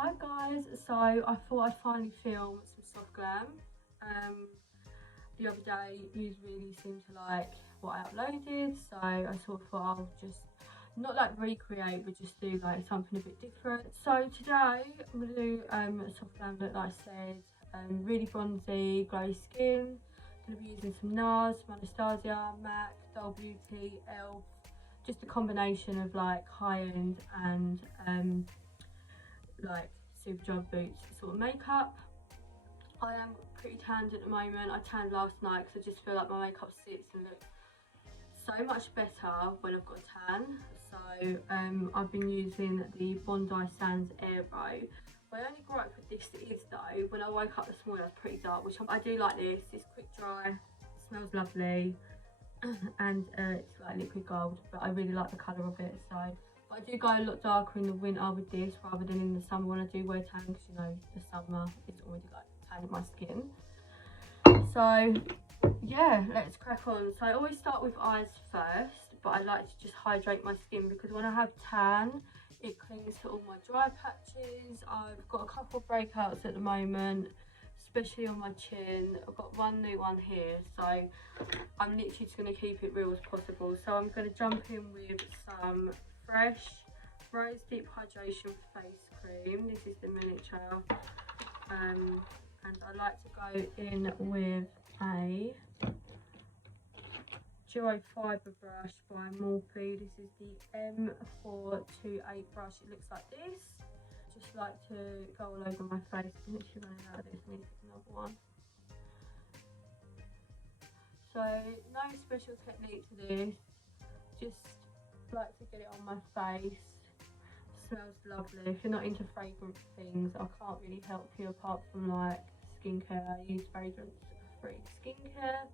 Hi guys, so I thought I'd finally film some soft glam. The other day you really seemed to like what I uploaded, so I sort of thought I'll just not like recreate but just do like something a bit different. So today I'm going to do a soft glam look like I said, really bronzy, glowy skin. I'm going to be using some NARS, some Anastasia, MAC, Doll Beauty, ELF, just a combination of like high end and like super job boots sort of makeup. I am pretty tanned at the moment. I tanned last night because I just feel like my makeup sits and looks so much better when I've got a tan. So I've been using the Bondi Sands Aero. My only gripe with this is though, when I woke up this morning I was pretty dark, which I do like this. It's quick dry, smells lovely, and it's like liquid gold, but I really like the colour of it. So I do go a lot darker in the winter with this rather than in the summer when I do wear tan, because you know the summer is already like tanning my skin. So yeah, let's crack on. So I always start with eyes first, but I like to just hydrate my skin because when I have tan it clings to all my dry patches. I've got a couple of breakouts at the moment, especially on my chin. I've got one new one here, so I'm literally just going to keep it real as possible. So I'm going to jump in with some fresh Rose Deep Hydration Face Cream. This is the miniature, and I like to go in with a Duo Fibre brush by Morphe. This is the M428 brush. It looks like this. Just like to go all over my face. I'm literally running out of this. I need to get another one. So no special technique to this, just like to get it on my face. Smells lovely. If you're not into fragrant things, I can't really help you apart from like skincare. I use fragrance free skincare.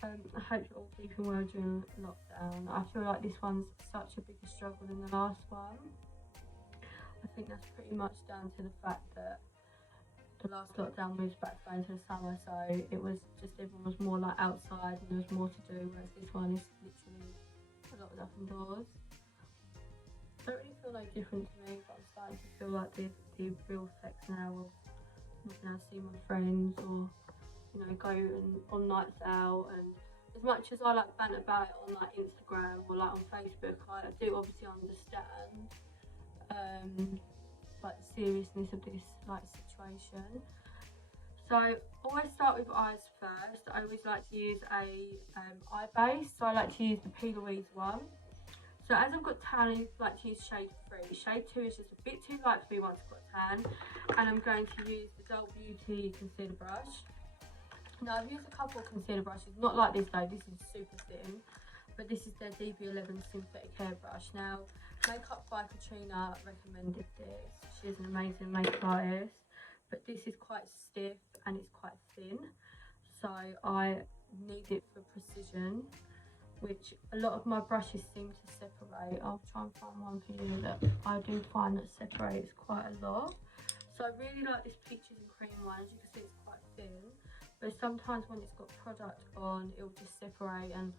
So I hope you're all keeping well during lockdown. I feel like this one's such a bigger struggle than the last one. I think that's pretty much down to the fact that the last lockdown was back going to the summer, so it was just everyone was more like outside and there was more to do, whereas this one is literally a lot of up indoors. Don't really feel no different to me, but I'm starting to feel like the real effects now of not being able to see my friends, or you know, go on nights out. And as much as I like bant about it on like Instagram or like on Facebook, I do obviously understand like the seriousness of this like situation. So always start with eyes first. I always like to use a eye base, so I like to use the P. Louise one. So as I've got tan, I like to use shade 3. Shade 2 is just a bit too light for me once I've got tan, and I'm going to use the Doll Beauty concealer brush. Now I've used a couple of concealer brushes, not like this though, this is super thin, but this is their DB11 synthetic hair brush. Now Makeup by Katrina recommended this. She's an amazing makeup artist, but this is quite stiff and it's quite thin, so I need it for precision, which a lot of my brushes seem to separate. I'll try and find one for you that I do find that separates quite a lot. So I really like this peaches and cream one. As you can see, it's quite thin, but sometimes when it's got product on it will just separate, and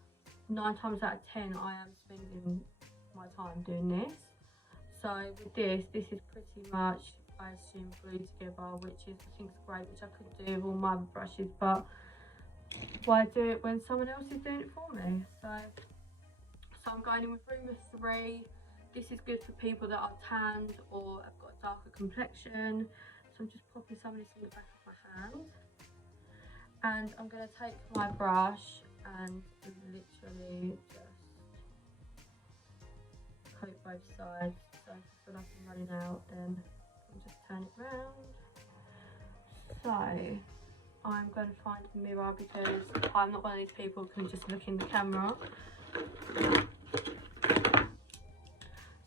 9 times out of 10 I am spending my time doing this. So with this is pretty much, I assume, glued together, which is, I think, is great, which I could do with all my other brushes, but why do it when someone else is doing it for me? So I'm going in with room of 3. This is good for people that are tanned or have got a darker complexion. So I'm just popping some of this in the back of my hand, and I'm going to take my brush and literally just coat both sides. So if I feel like I'm running out, then I'll just turn it round. So I'm going to find a mirror because I'm not one of these people who can just look in the camera.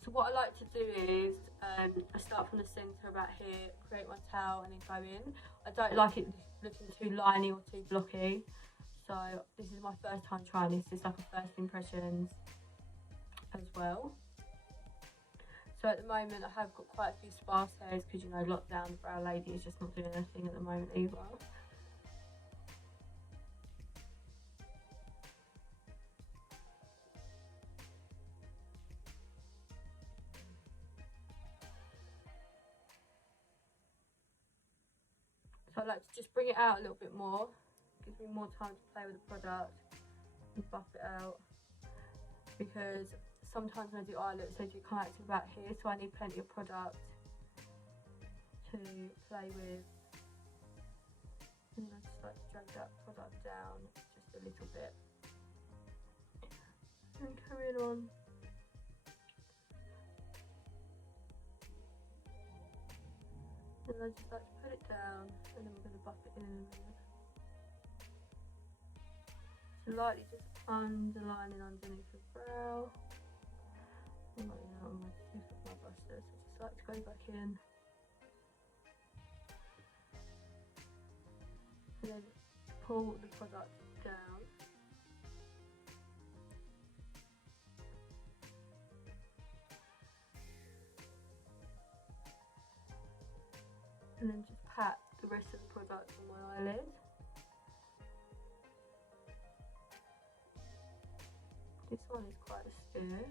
So what I like to do is I start from the centre about here, create my tail and then go in. I don't like it looking too liney or too blocky, so this is my first time trying this. It's like a first impressions as well. So at the moment I have got quite a few sparse hairs because, you know, lockdown, the brow lady is just not doing anything at the moment either. So I like to just bring it out a little bit more. Gives me more time to play with the product and buff it out. Because sometimes when I do eye looks, they do come out to about here, so I need plenty of product to play with. And I just like to drag that product down just a little bit. And carrying on. And I just like to put it down, and then we're going to buff it in a minute. Slightly just underlining underneath the brow. I'm not even on my tip of my brush there, so I just like to go back in. And then pull the product down. And then just pat the rest of the product on my eyelid. This one is quite austere,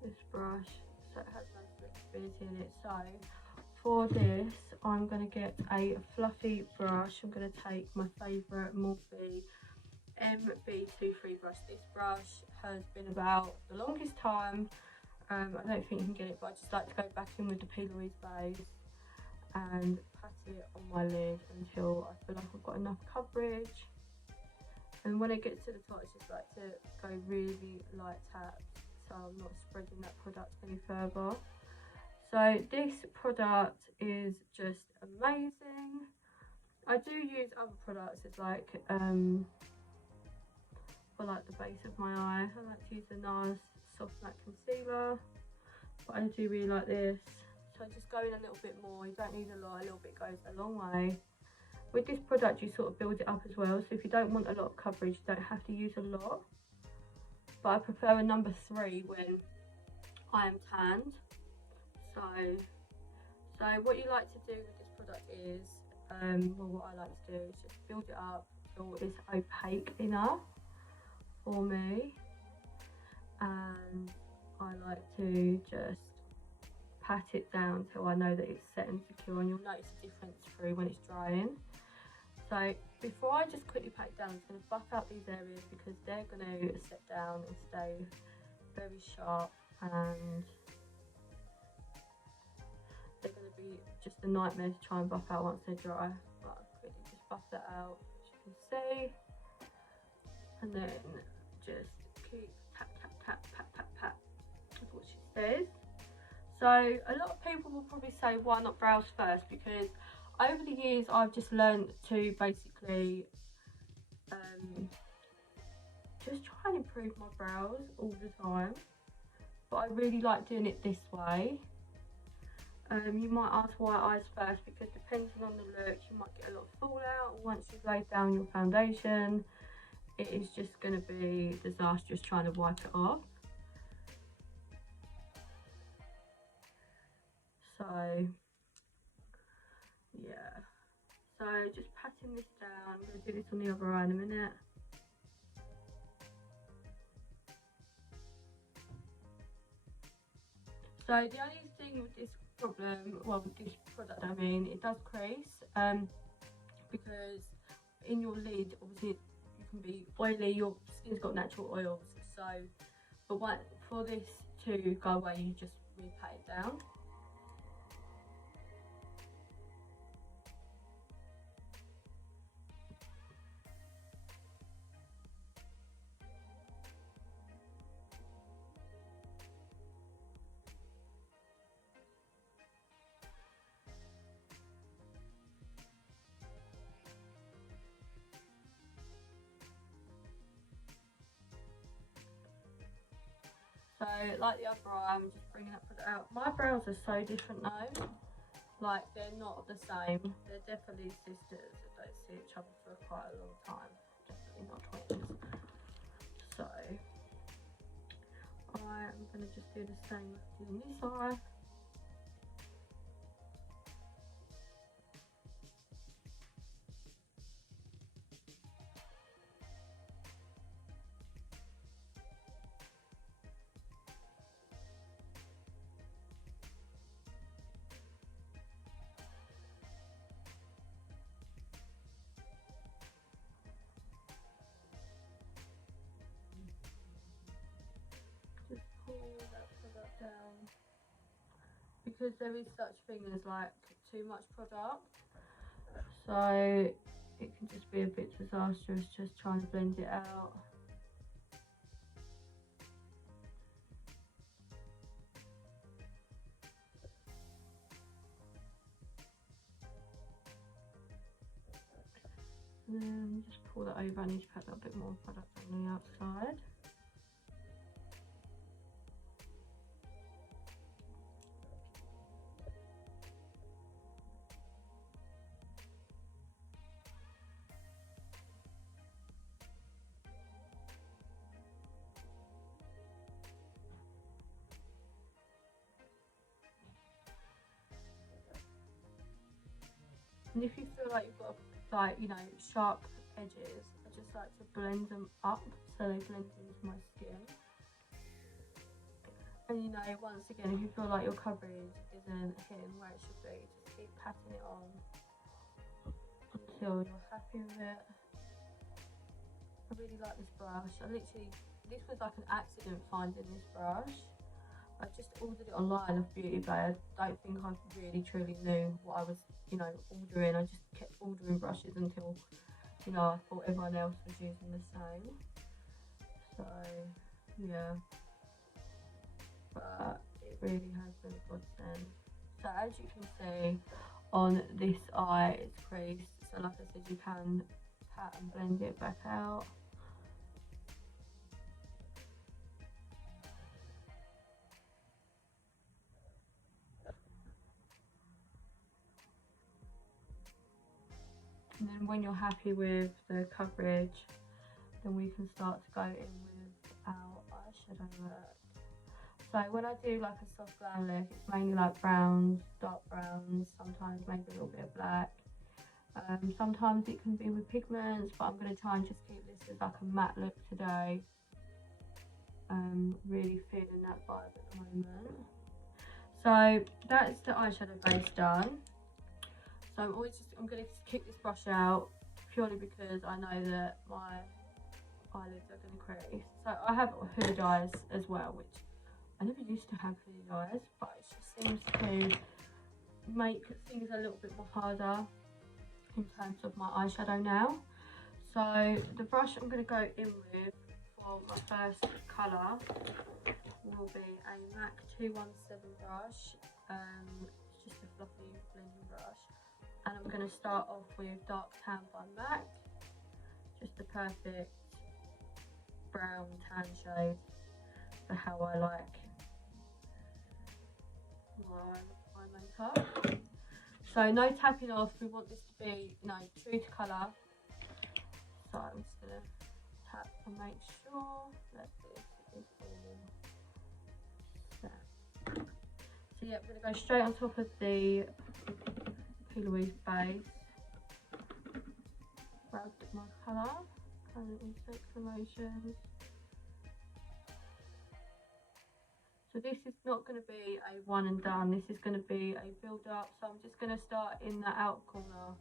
this brush, so it has no flexibility in it. So for this, I'm going to get a fluffy brush. I'm going to take my favourite Morphe MB23 brush. This brush has been about the longest time. I don't think you can get it, but I just like to go back in with the P. Louise base and pat it on my lid until I feel like I've got enough coverage. And when it gets to the top, I just like to go really light taps, so I'm not spreading that product any further. So this product is just amazing. I do use other products. It's like for like the base of my eye, I like to use the NARS Soft Matte Concealer, but I do really like this. So just go in a little bit more. You don't need a lot. A little bit goes a long way. With this product, you sort of build it up as well. So if you don't want a lot of coverage, you don't have to use a lot. But I prefer a number 3 when I am tanned. So what you like to do with this product is, well, what I like to do is just build it up until it's opaque enough for me. And I like to just pat it down till I know that it's set and secure, and you'll notice the difference through when it's drying. So before I just quickly pat it down, I'm just going to buff out these areas because they're going to set down and stay very sharp, and they're going to be just a nightmare to try and buff out once they're dry. But I'll quickly just buff that out, as you can see, and then just keep tap, tap, tap, pat, pat, pat. That's what she says. So a lot of people will probably say, why not brows first? Because over the years, I've just learned to basically just try and improve my brows all the time. But I really like doing it this way. You might ask why eyes first, because depending on the look, you might get a lot of fallout once you've laid down your foundation. It is just going to be disastrous trying to wipe it off. So yeah, so just patting this down. I'm going to do this on the other eye in a minute. So the only thing with this problem, well, with this product, I mean, it does crease, because in your lid, obviously, you can be oily. Your skin's got natural oils, so but for this to go away, you just really pat it down. So like the other eye, I'm just bringing that product out. My brows are so different though. Like, they're not the same. They're definitely sisters that don't see each other for quite a long time. Definitely not twins. So I'm going to just do the same on this eye. down, because there is such thing as like too much product, so it can just be a bit disastrous just trying to blend it out. And then just pull that over. I need to put a little bit more product on the outside. And if you feel like you've got like, you know, sharp edges, I just like to blend them up so they blend into my skin. And you know, once again, if you feel like your coverage isn't hitting where it should be, just keep patting it on until you're happy with it. I really like this brush. This was like an accident finding this brush. I just ordered it online off Beauty Bay. I don't think I really truly knew what I was, you know, ordering. I just kept ordering brushes until, you know, I thought everyone else was using the same. So, yeah. But it really has been a godsend. So as you can see on this eye, it's creased. So like I said, you can pat and blend it back out. And then when you're happy with the coverage, then we can start to go in with our eyeshadow work. So when I do like a soft glam look, it's mainly like browns, dark browns, sometimes maybe a little bit of black. Sometimes it can be with pigments, but I'm going to try and just keep this as like a matte look today. Really feeling that vibe at the moment. So that's the eyeshadow base done. So I'm going to kick this brush out purely because I know that my eyelids are going to crease. So I have hooded eyes as well, which I never used to have hooded eyes, but it just seems to make things a little bit more harder in terms of my eyeshadow now. So the brush I'm going to go in with for my first colour will be a MAC 217 brush. It's just a fluffy blending brush. And I'm going to start off with Dark Tan by MAC. Just the perfect brown tan shade for how I like my makeup. So no tapping off, we want this to be, you know, true to colour. So I'm just going to tap and make sure that this is all set. So yeah, we're going to go straight on top of the P. Louise base. Grab my colour, kind of in circular motions. So this is not going to be a one and done, this is going to be a build up. So I'm just going to start in the outer corner.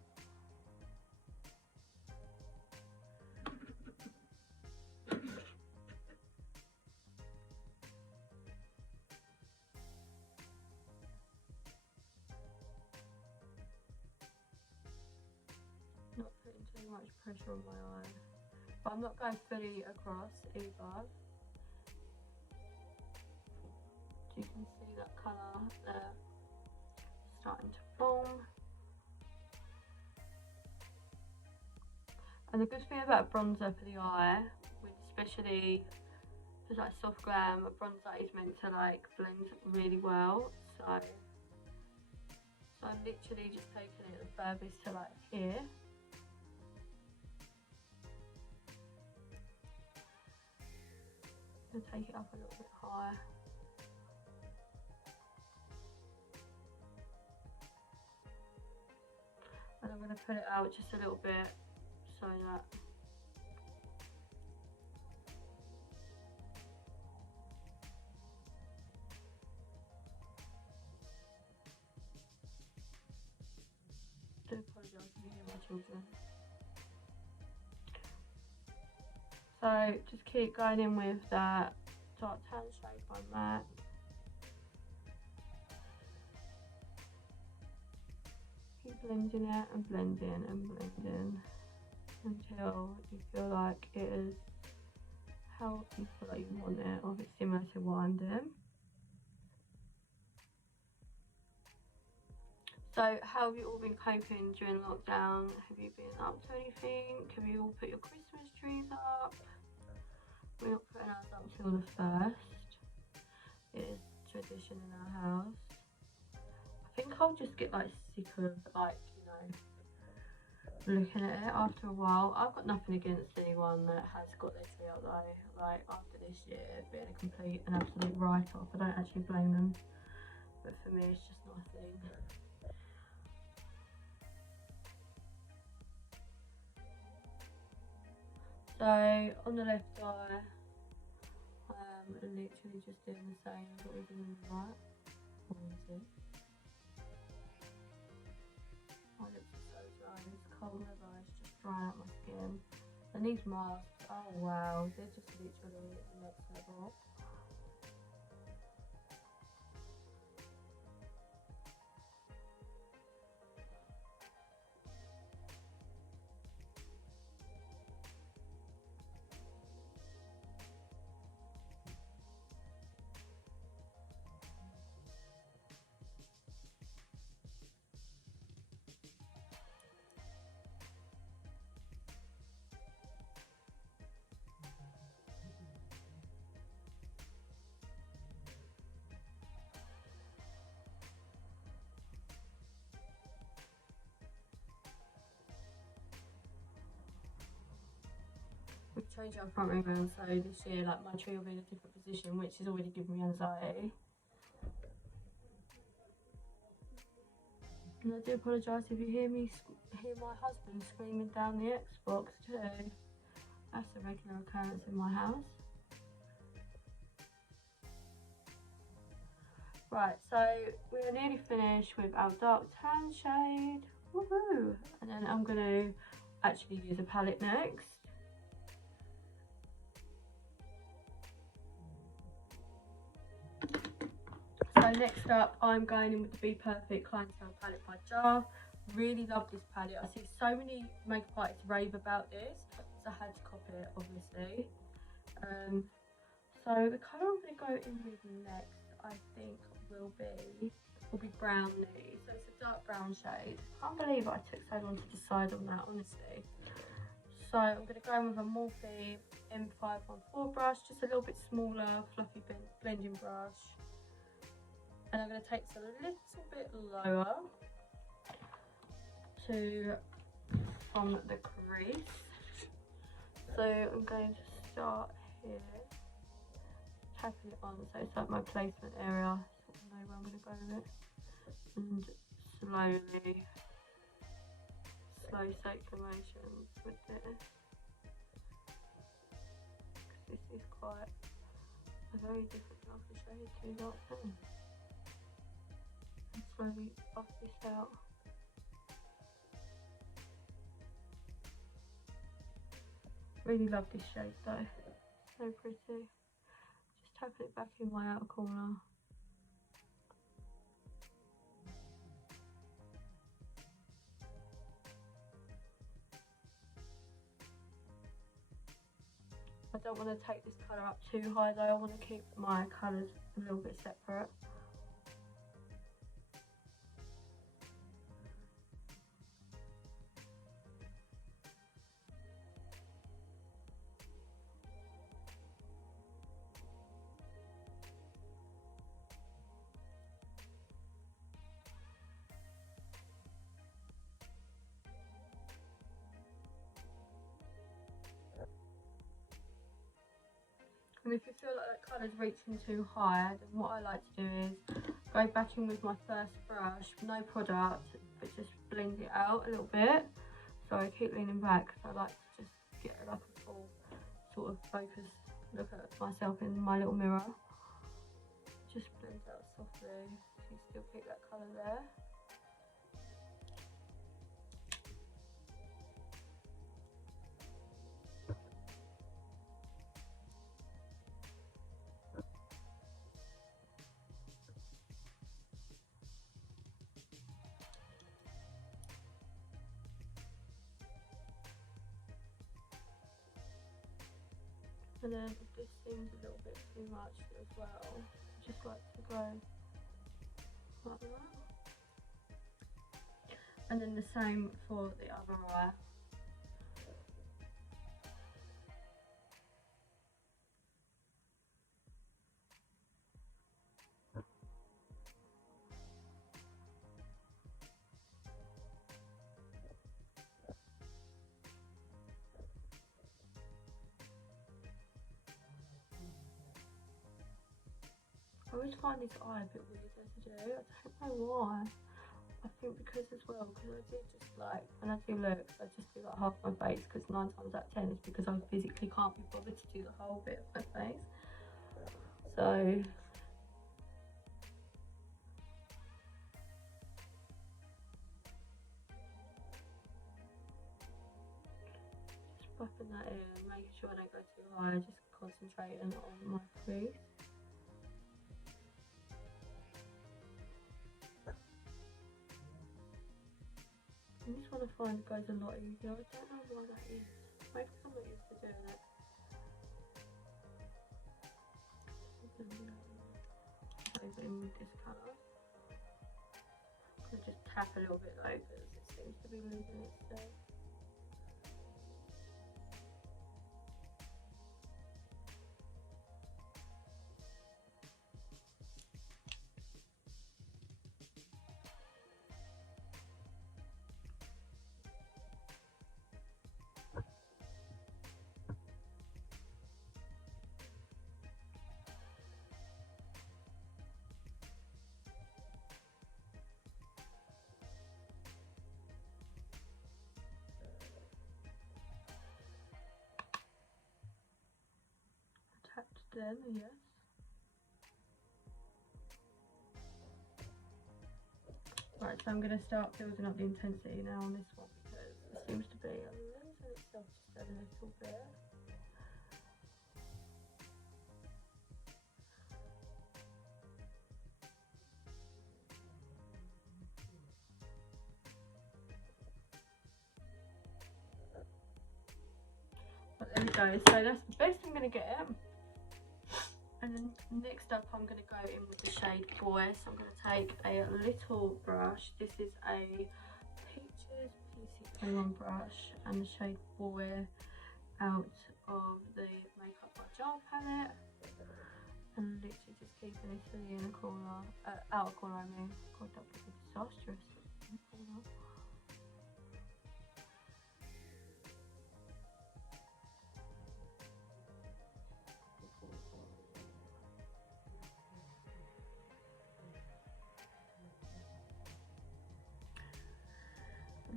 Not putting too much pressure on my eye, but I'm not going fully across either. You can see that colour there starting to form. And the good thing about bronzer for the eye, with especially for like soft glam, a bronzer is meant to like blend really well. So I'm literally just taking it the furthest to like here. I'm gonna take it up a little bit higher. And I'm going to put it out just a little bit so that I do apologise if you hear my children. So just keep going in with that dark tan shade by MAC. keep blending it and blending and blending until you feel like it is how you feel like you want it, or if it's similar to what I'm doing. So how have you all been coping during lockdown? Have you been up to anything? Have you all put your Christmas trees up? We're not putting ours up till the 1st. It is tradition in our house. I think I'll just get like sick of like, you know, looking at it after a while. I've got nothing against anyone that has got their tree up though. Like after this year being a complete and absolute write-off, I don't actually blame them. But for me it's just not a thing. So on the left eye, I'm literally just doing the same as what we're doing on the right. Or is it? My lips are so dry. This cold weather is just drying out my skin. And these masks, oh wow, they're just literally next level. We've changed our front room around, so this year like my tree will be in a different position, which is already giving me anxiety. And I do apologise if you hear my husband screaming down the Xbox too. That's a regular occurrence in my house. Right, so we're nearly finished with our dark tan shade. Woohoo! And then I'm going to actually use a palette next. So next up, I'm going in with the Be Perfect Clientele palette by Jar. Really love this palette. I see so many makeup artists rave about this, so I had to copy it, obviously. So the colour I'm going to go in with next, I think, will be brownie. So it's a dark brown shade. I can't believe I took so long to decide on that, honestly. So I'm going to go in with a Morphe M514 brush, just a little bit smaller, fluffy blending brush. And I'm going to take this a little bit lower from the crease. So I'm going to start here, tapping it on so it's like my placement area, so I know where I'm going to go with it. And slowly, slow circular motions with this. Because this is quite a very different type of shade to that thing. And slowly buff this out. Really love this shade though, so pretty. Just tapping it back in my outer corner. I don't want to take this colour up too high though, I want to keep my colours a little bit separate. And if you feel like that colour's reaching too high, then what I like to do is go back in with my first brush, no product, but just blend it out a little bit. So I keep leaning back because I like to just get like a full sort of focus look at myself in my little mirror. Just blend it out softly so you still keep that colour there. And then if this seems a little bit too much as well, I just like to go like that. And then the same for the other eye. I always find this eye a bit weird to do. I don't know why. I think because as well, because I do just like, when I do looks, I just do like half my face, because 9 times out of 10 it's because I physically can't be bothered to do the whole bit of my face. So just buffing that in, making sure I don't go too high, just concentrating on my crease. And this one I find goes a lot easier. I don't know why that is. Maybe because I'm not used to doing it. Over in with this colour. I'm going to just tap a little bit though, because it seems to be losing its shape. Tapped them, yes. Right, so I'm going to start building up the intensity now on this one, because it seems to be losing itself just a little bit. But there we go, so that's the best I'm going to get. And then next up I'm going to go in with the shade Boy. So I'm going to take a little brush. This is a Peaches PC01 brush and the shade Boy out of the Makeup by Jar palette. And literally just keeping it to the inner corner, outer corner I mean. God, that would be disastrous.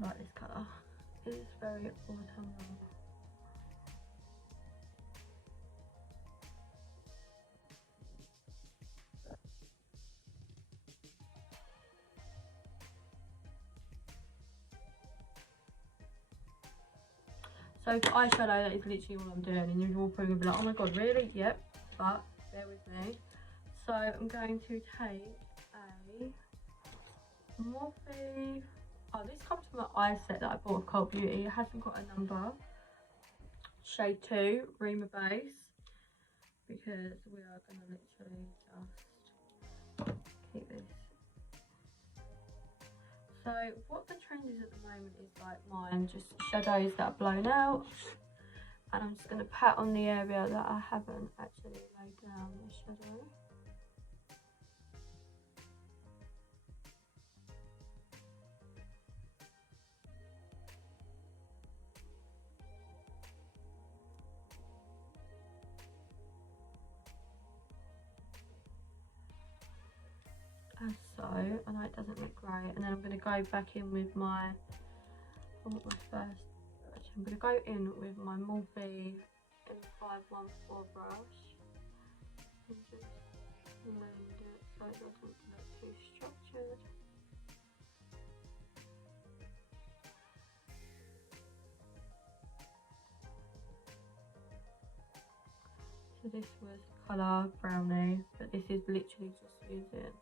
I like this colour. It is very autumnal. So for eyeshadow, that is literally all I'm doing, and you're all probably gonna be like, oh my god, really? Yep, but bear with me. So I'm going to take a Morphe. Oh, this comes from an eye set that I bought of Cult Beauty. It hasn't got a number. Shade 2, Rima Base, because we are going to literally just keep this. So what the trend is at the moment is like mine, just shadows that are blown out. And I'm just going to pat on the area that I haven't actually laid down the shadow. As so, I know it doesn't look great, and then I'm going to go back in with my, I'm going to go in with my Morphe M514 brush and just blend it so it doesn't look too structured. So this was colour brownie, but this is literally just using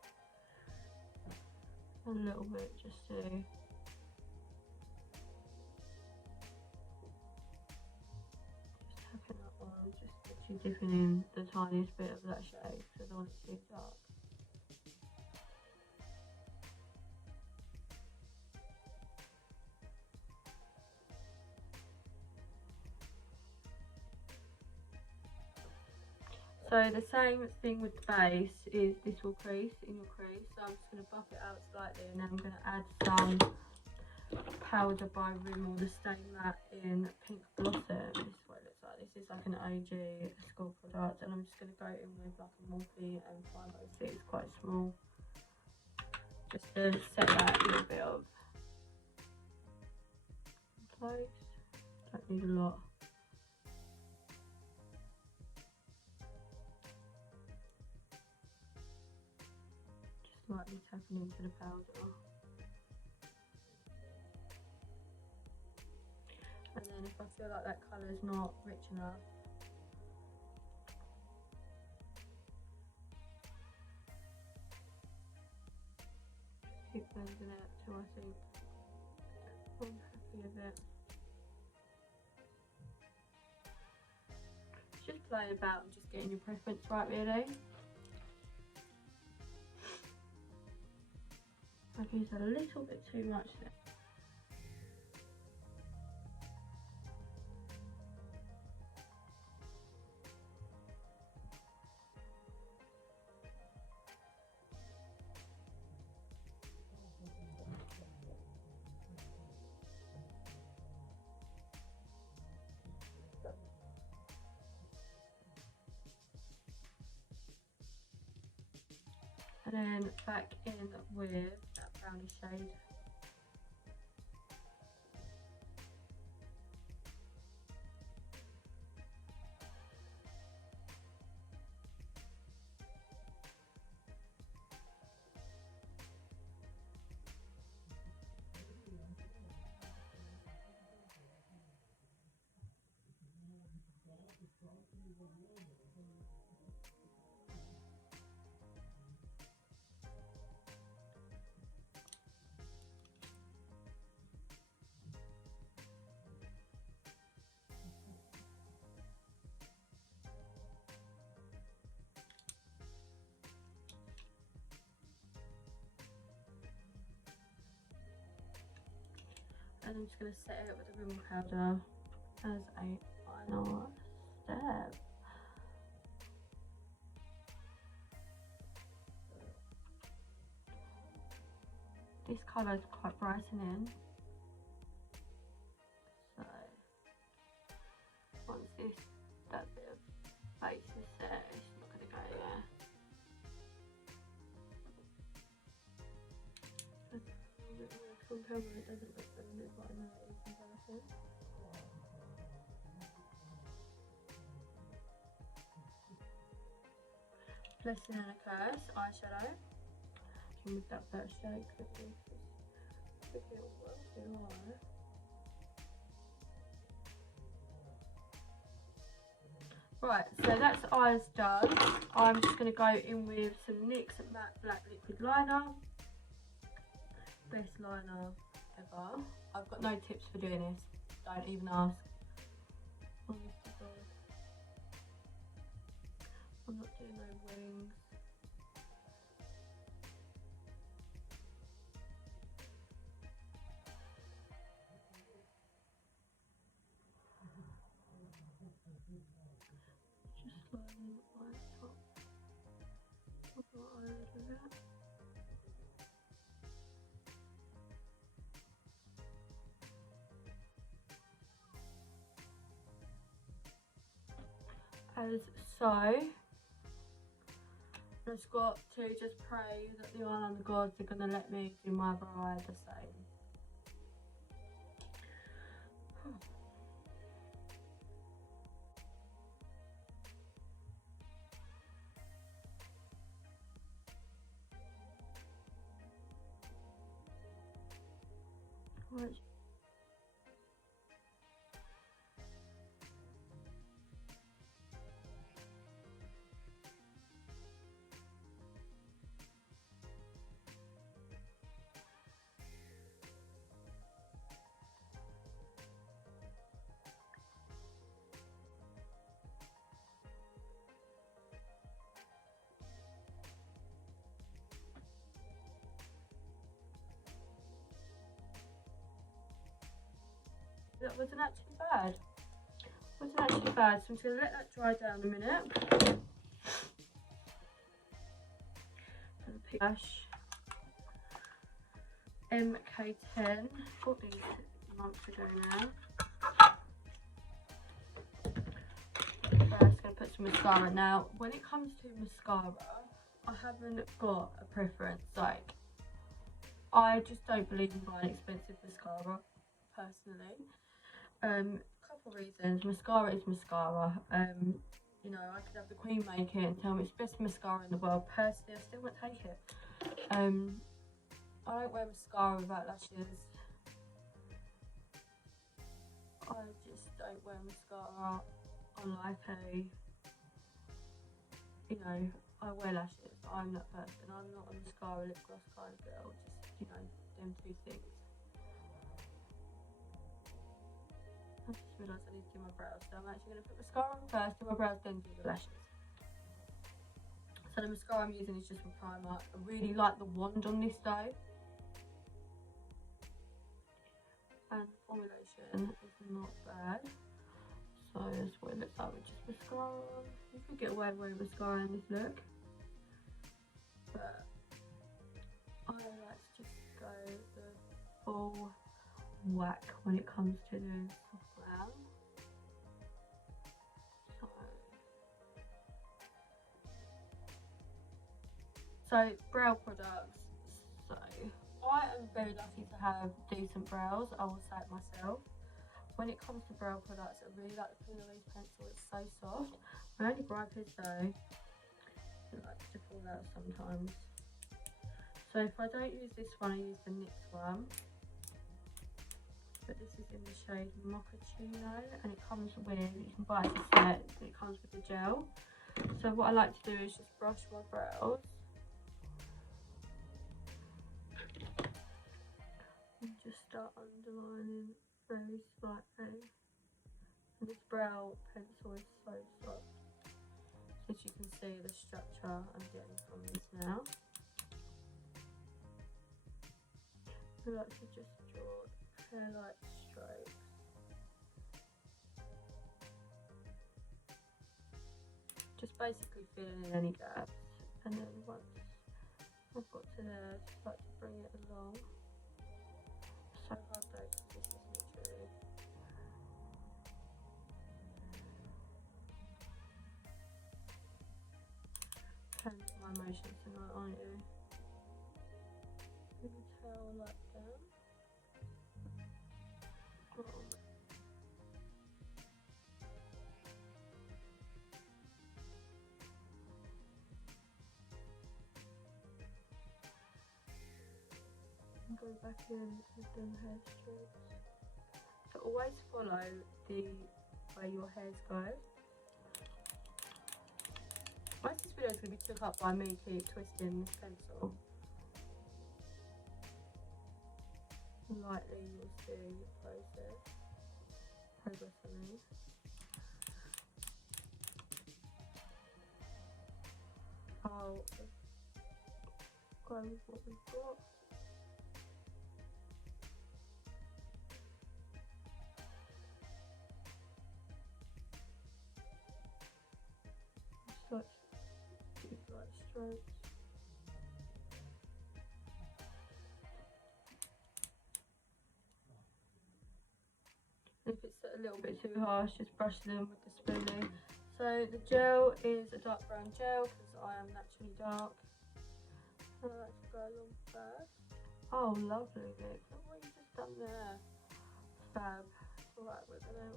a little bit just to tapping that on, just literally literally dipping in the tiniest bit of that shade because I don't want it too dark. So the same thing with the base is this will crease in your crease. So I'm just going to buff it out slightly, and then I'm going to add some powder by Rimmel, the Stay Matte in Pink Blossom. This is what it looks like. This is like an OG school product, and I'm just going to go in with like a Morphe and 506. It's quite small, just to set that a little bit of place. Don't need a lot. Slightly tapping into the powder, and then if I feel like that colour is not rich enough, keep blending it till I think I'm happy with it. Just playing about and just getting your preference right, really. I've used a little bit too much there. And then back in with that brownie shade. And I'm just going to set it with the Rimmel powder as a final step. This colour is quite brightening, so once that bit of base is set, it's not going to go there. On camera it doesn't look very good, but I know it is in person. Blessing and a Curse eyeshadow. With that first shade quickly, it was well too high. Right, so that's eyes done. I'm just going to go in with some NYX Matte Black Liquid Liner. Best liner ever. I've got no tips for doing this, don't even ask. Honest to God. I'm not doing no wings. Just lining my top of my eyelid with that. As so, I've just got to just pray that the eyeliner gods are going to let me do my other eye the same. Right. That wasn't actually bad. Wasn't actually bad. So I'm just going to let that dry down a minute. Blush MK10. Got these months ago now. First, going to put some mascara. Now, when it comes to mascara, I haven't got a preference. Like, I just don't believe in buying expensive mascara, personally. Couple reasons. Mascara is mascara. You know, I could have the Queen make it and tell me it's the best mascara in the world. Personally, I still won't take it. I don't wear mascara without lashes. I just don't wear mascara on like a, you know, I wear lashes. I'm that person. I'm not a mascara lip gloss kind of girl. Just, you know, them two things. I just realised I need to do my brows, so I'm actually going to put mascara on first, do my brows, then do the lashes. So the mascara I'm using is just from Primark. I really like the wand on this though. And the formulation is not bad. So that's what it looks like with just mascara on. You could get away with wearing mascara in this look. But I like to just go the full whack when it comes to the soft glam. So brow products. So I am very lucky to have decent brows. I will say it myself. When it comes to brow products, I really like the Polaroid pencil. It's so soft. My only gripe is though, it likes to fall out sometimes. So if I don't use this one, I use the NYX one. But this is in the shade Mochaccino, and it comes with, you can buy it as a set, it comes with the gel. So what I like to do is just brush my brows. And just start underlining very slightly. And this brow pencil is so soft. So as you can see the structure I'm getting from this now. I like to just draw hair-like strokes. Just basically filling in any gaps. And then once I've got to there, I just like to bring it along. So hard though, because this is literally handling my emotions tonight, aren't you? You can tell like that. And go back in with them hair strokes. So always follow the way your hairs go. Most of this video is going to be took up by me keep twisting this pencil. Lightly you'll see the progress I mean. I'll go with what we've got. Such light strokes. And if it's a little bit too harsh, just brush them with the spoolie. So the gel is a dark brown gel because I am naturally dark. I like to go along first. Oh, lovely, Nick. Look what you just done there. Fab. Alright, we're going to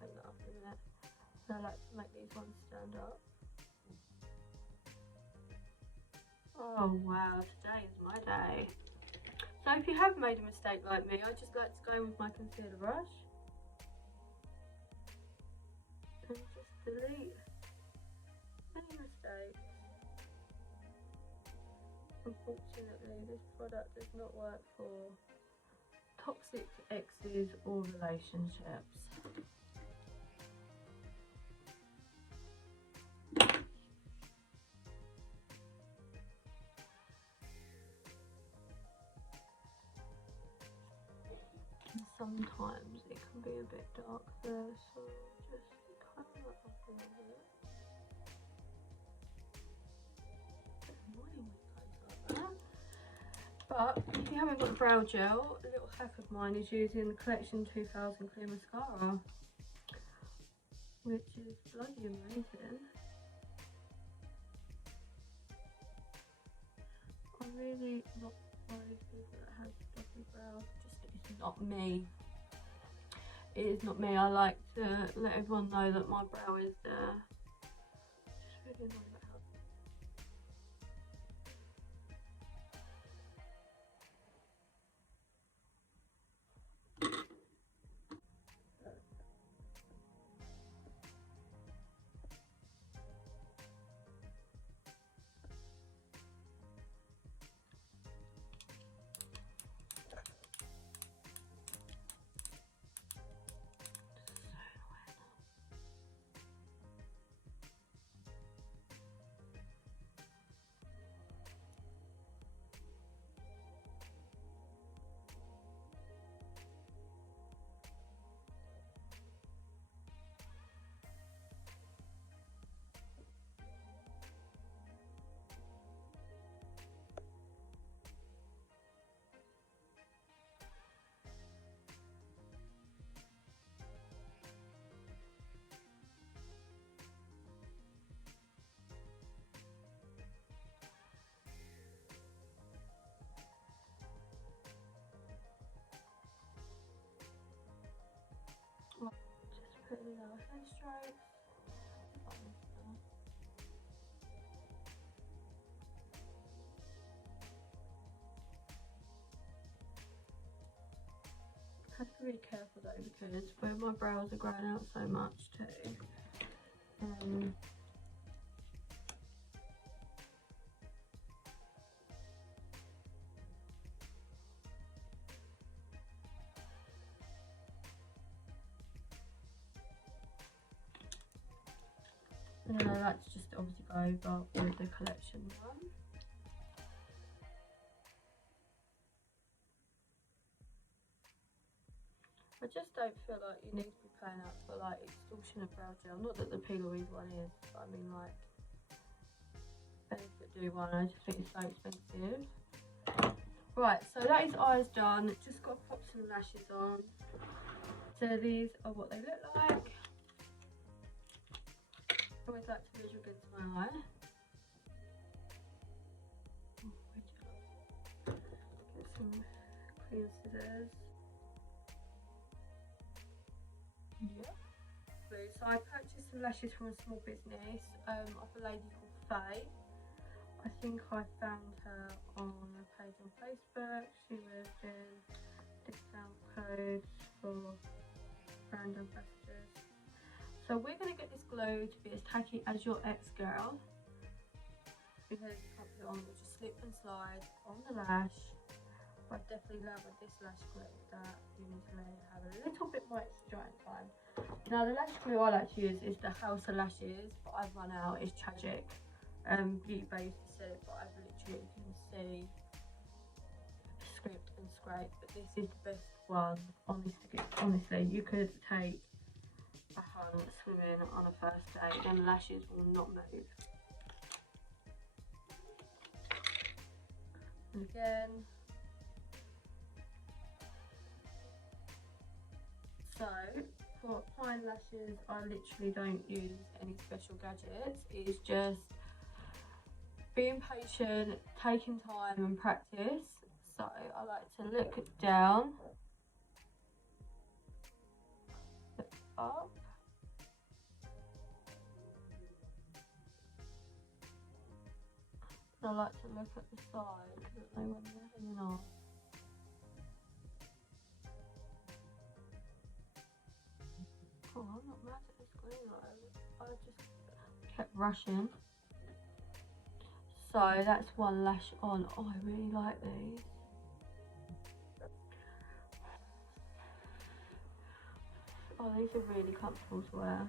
clean that up in a minute. And I like to make these ones stand up. Oh wow, today is my day. So if you have made a mistake like me, I just like to go in with my concealer brush and just delete any mistakes. Unfortunately, this product does not work for toxic exes or relationships. And sometimes it can be a bit dark there, so just kind of up a little bit. Annoying when it goes like that. But if you haven't got the brow gel, a little hack of mine is using the Collection 2000 Clear Mascara, which is bloody amazing. I'm really not one of these people that has fluffy brows. Just, it's not me. It is not me. I like to let everyone know that my brow is there. Just really annoying about how. Just put in our hair strokes. I have to be really careful though, because where my brows are growing out so much too, and then I like to just obviously go over with the Collection one. I just don't feel like you need to be paying out for like extortionate brow gel. Not that the P. Louise one is, but I mean like Benefit do one. I just think it's so expensive. Right, so that is eyes done. Just got to pop some lashes on. So these are what they look like. I always like to measure against my eye. Get some clean scissors. Yeah. So I purchased some lashes from a small business of a lady called Faye. I think I found her on a page on Facebook. She was doing discount codes for brand ambassadors. So we're going to get this glue to be as tacky as your ex-girl, because you can't put it on, will just slip and slide on the lash. I've definitely learned with this lash glue that you need to let it have a little bit more extra drying time. Now the lash glue I like to use is the House of Lashes, but I've run out. It's tragic. Beauty Bay used to sell it, but I've literally, you can see, scraped and scraped. But this is the best one. Honestly, you could take a hunt swimming on a first date, and the lashes will not move. And again. So for applying lashes, I literally don't use any special gadgets. It's just being patient, taking time and practice. So I like to look down, look up. And I like to look at the side because I know when they're hanging off. Oh, I'm not mad at this glue though. I just kept rushing. So that's one lash on. Oh, I really like these. Oh, these are really comfortable to wear.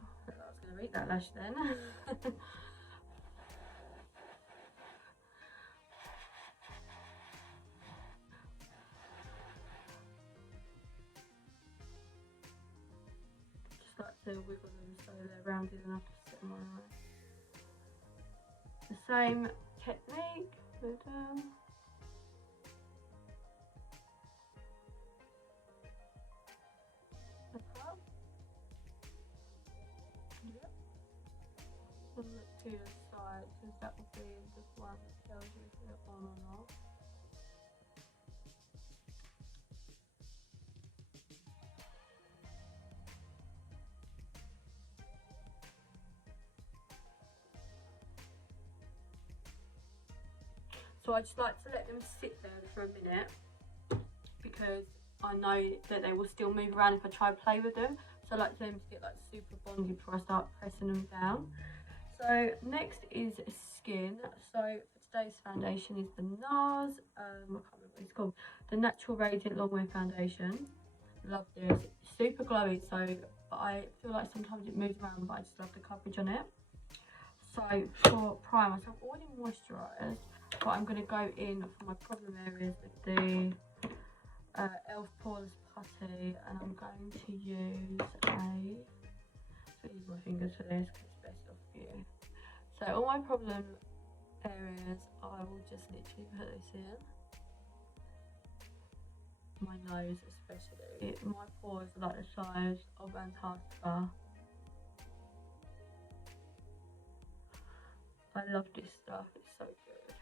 I thought I was going to eat that lash then. to wiggle them so they're rounded enough to sit on my eye. The same technique, go down. Look up. Yep. And look to your side, because that will be the one that tells you if they're on or not. So I just like to let them sit there for a minute, because I know that they will still move around if I try to play with them. So I like them to get like super bondy before I start pressing them down. So next is skin. So for today's foundation is the NARS, I can't remember what it's called, the Natural Radiant Longwear Foundation. Love this, it's super glowy, so but I feel like sometimes it moves around, but I just love the coverage on it. So for primer, so I've already moisturised, but I'm going to go in for my problem areas with the e.l.f. Poreless Putty, and I'm going to use use my fingers for this because it's best off view. So all my problem areas, I will just literally put this in. My nose especially. My pores are like the size of Antarctica. I love this stuff, it's so good.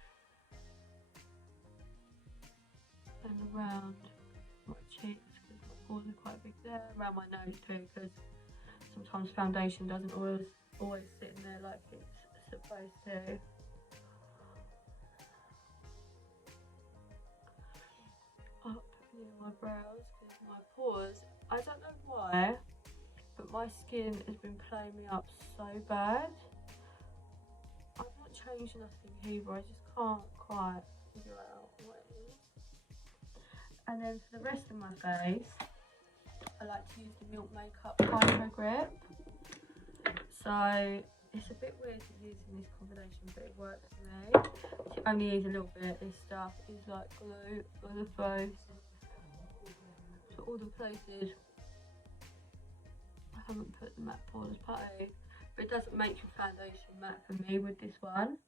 And around my cheeks, because my pores are quite big there. Around my nose too, because sometimes foundation doesn't always sit in there like it's supposed to. Up near my brows, because my pores, I don't know why, but my skin has been playing me up so bad. I've not changed nothing here, I just can't quite figure out what it is. And then for the rest of my face, I like to use the Milk Makeup Hydro Grip. So it's a bit weird using this combination, but it works for me. It only needs a little bit. This stuff is like glue for the face. So all the places I haven't put the matte poreless putty, but it doesn't make your foundation matte for me with this one.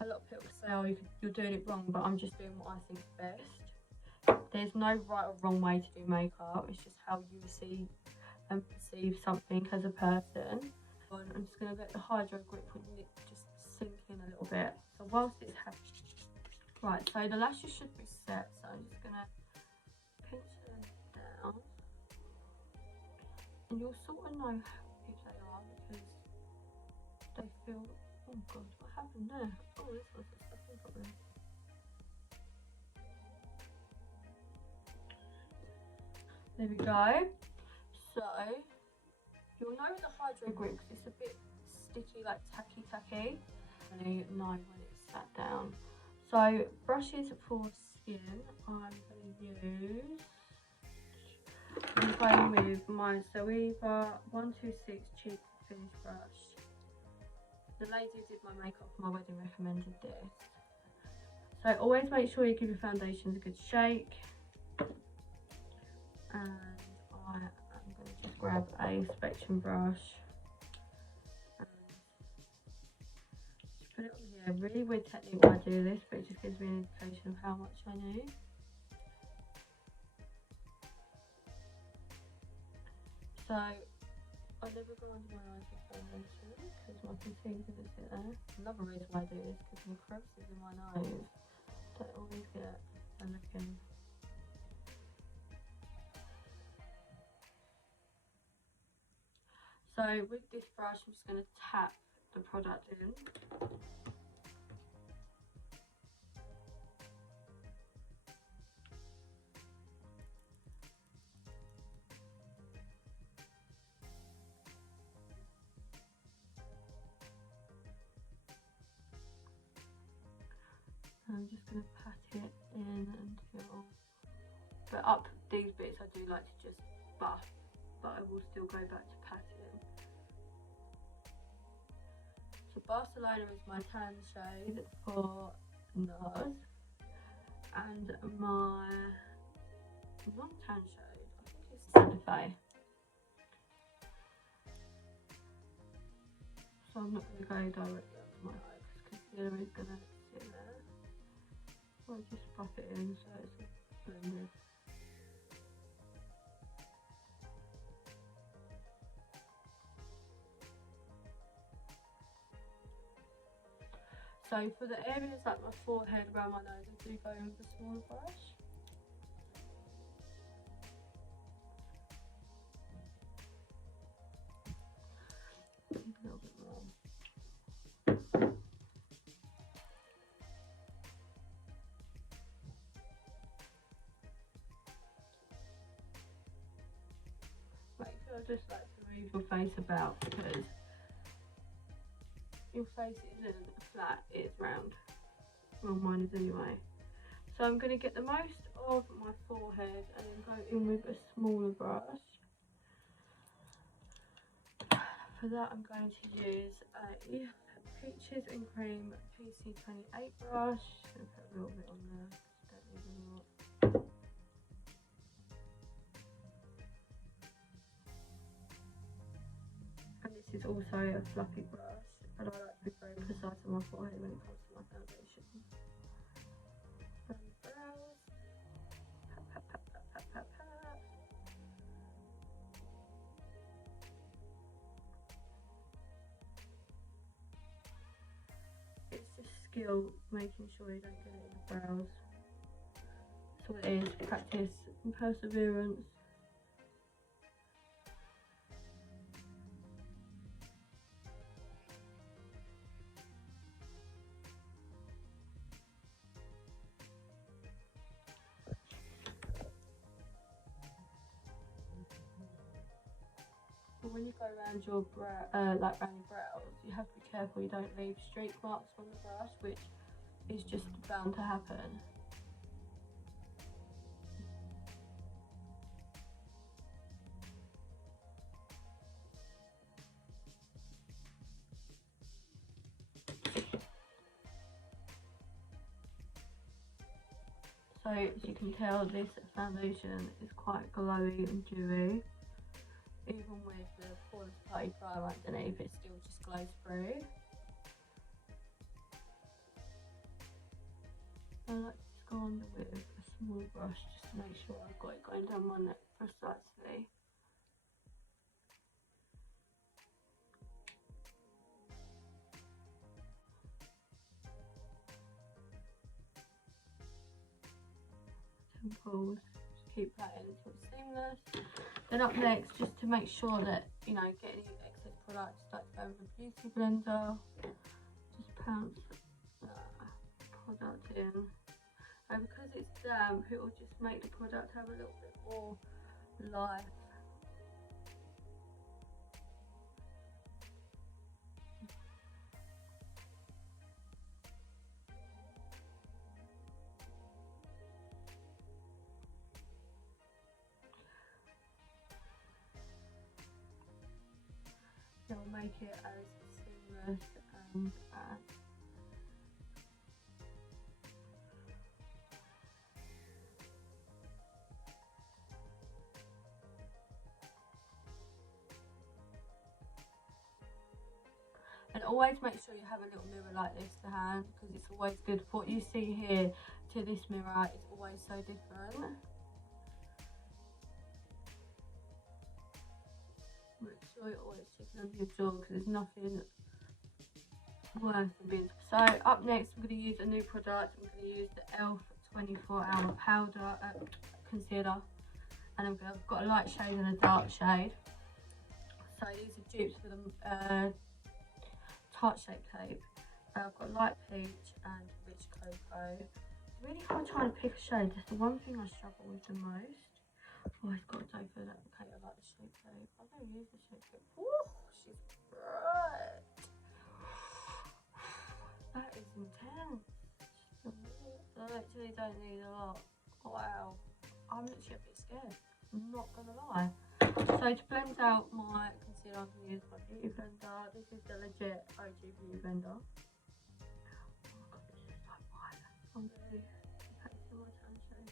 A lot of people say, oh, you're doing it wrong, but I'm just doing what I think is best. There's no right or wrong way to do makeup, it's just how you see and perceive something as a person. I'm just going to let the Hydro Grip just sink in a little bit. So whilst it's happening, right, so the lashes should be set, so I'm just going to pinch them down. And you'll sort of know if they are, because they feel, oh god, what happened there? Oh, this was a stuffing problem. There we go. So you'll know with the Hydro Grip because it's a bit sticky, like tacky. I know when it's sat down. So brushes for skin, I'm going with my Zoeva 126 Cheek Finish brush. The lady who did my makeup for my wedding recommended this. So always make sure you give your foundations a good shake. And I am going to just grab a Spectrum brush and just put it on here. Really weird technique when I do this, but it just gives me an indication of how much I need. So I never go under my eyes with foundation because my concealer's going to sit there. Another reason why I do this is because the crevices in my nose don't always get a looking. So with this brush, I'm just going to tap the product in. I'm just going to pat it in until, but up these bits I do like to just buff, but I will still go back to patting. So Barcelona is my tan shade for NARS, and my non-tan shade. I think it's Santa Fe. So I'm not going to go directly under my eye because concealer is going to sit there. I'll just buff it in so it's blended. So for the areas like my forehead, around my nose, I do go in with a smaller brush. A little bit more. Make sure just like to move your face about because your face isn't flat, it's round. Well, mine is anyway. So I'm going to get the most of my forehead and then go in with a smaller brush. For that I'm going to use a Peaches and Cream PC28 brush. I'm going to put a little bit on there, don't need a lot. And this is also a fluffy brush, and I like to be very precise on my forehead when it comes to my foundation. And brows. Pat, pat, pat, pat, pat, pat, pat. It's just skill making sure you don't get it in the brows. That's what it is, practice and perseverance. When you go around your around your brows, you have to be careful you don't leave streak marks on the brush, which is just bound to happen. So as you can tell, this foundation is quite glowy and dewy. Even with the Poreless Party primer underneath, it still just glows through. I like to just go under with a small brush just to make sure I've got it going down my neck precisely. Temples, just keep that in until it's seamless. Then up next, just to make sure that, you know, get any excess products, like go with a beauty blender, just pounce that product in. And because it's damp, it will just make the product have a little bit more life. It will make it as seamless and and always make sure you have a little mirror like this to hand, because it's always good. What you see here to this mirror is always so different. Make sure you're always checking under your jaw, because there's nothing worse than being. So up next, I'm going to use a new product. I'm going to use the e.l.f. 24-hour powder concealer, and I've got a light shade and a dark shade. So these are dupes for the Tarte Shape Tape. I've got light peach and rich cocoa. It's really hard trying to pick a shade. That's the one thing I struggle with the most. Oh, it's got to go for that. Okay, I like the Shape Tape. I don't use the Shape Tape. Ooh, she's bright. That is intense. I literally don't need a lot. Wow. I'm literally a bit scared. I'm not gonna lie. So to blend out my concealer, I'm gonna use my beauty blender. This is the legit OG beauty blender. Oh my god, this is so white. I'm really practicing my tan shade.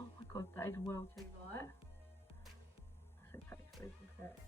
Oh my god, that is well too light. That's okay, so we can set it.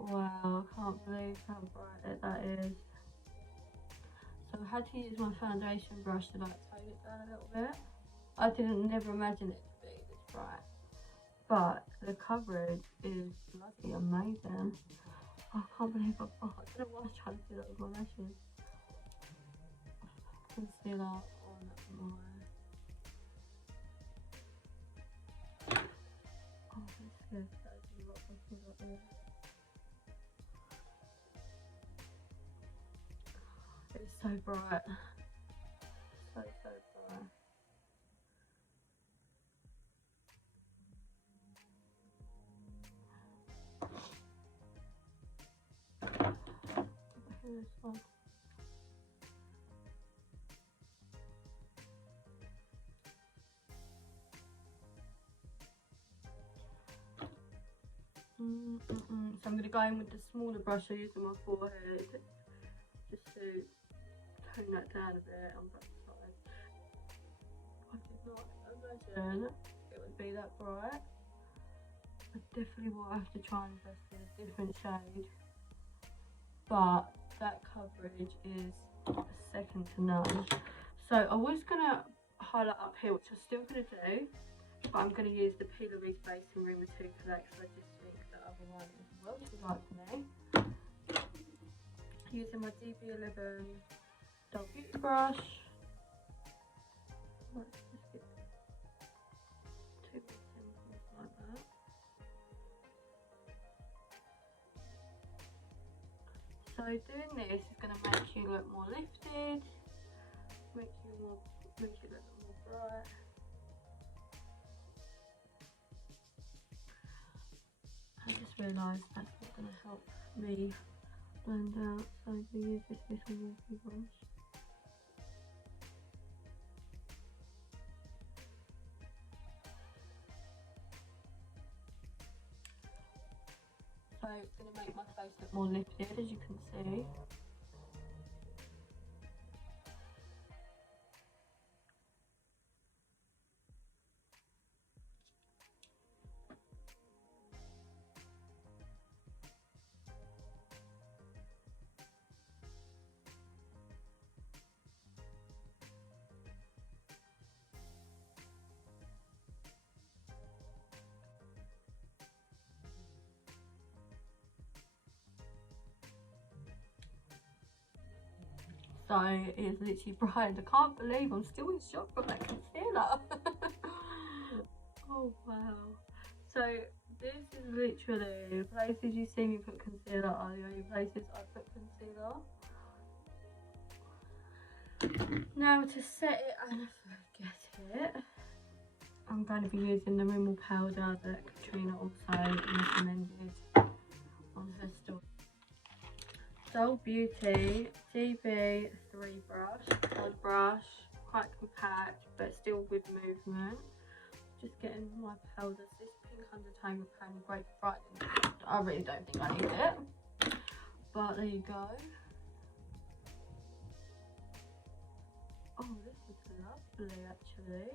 Wow, I can't believe how bright that is. So I had to use my foundation brush to like tone it down a little bit. I didn't never imagine it to be this bright. But the coverage is bloody amazing. Oh, I can't believe I don't know why I was trying to do that with my lashes. Concealer on my... Oh, that's good. That is a lot of concealer there. It's so bright. So bright. Here's one. So I'm going to go in with the smaller brush I use on my forehead just to tone that down a bit on both sides. I did not imagine it would be that bright. I definitely will have to try and invest in a different shade, but that coverage is second to none. So I was going to highlight up here, which I'm still going to do, but I'm going to use the P. Louise base in Rimmel 2 Collect, so I just think that other one is well too light for me. Using my DB11 Dull Beauty brush. Let's just get two more pimples like that. So doing this is going to make you look more lifted, make you look more bright. I just realised that's not going to help me blend out, so I'm going to use this little water brush. So it's going to make my face look more lifted, as you can see. So it's literally bright. I can't believe I'm still in shock from that concealer. Oh wow. So this is literally places you see me put concealer are the only places I put concealer. Now to set it and forget it, I'm going to be using the Rimmel powder that Katrina also recommended on her store. Dull Beauty DB3 brush, old brush, quite compact but still with movement. Just getting my powders. This pink undertone with Pale great for brightening. I really don't think I need it, but there you go. Oh, this is lovely actually.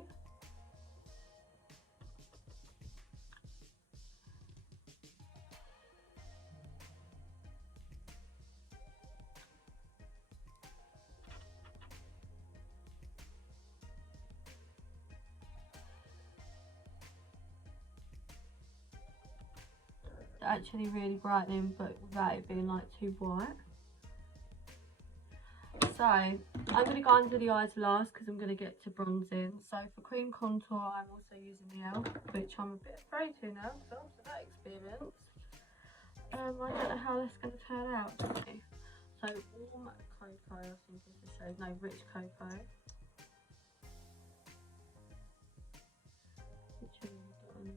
Actually really brightening, but without it being like too white. So I'm going to go under the eyes last because I'm going to get to bronzing. So for cream contour I'm also using the e.l.f., which I'm a bit afraid to now because after that experience I don't know how this is going to turn out. Okay. So warm cocoa, I think is the shade, no, rich cocoa. Literally done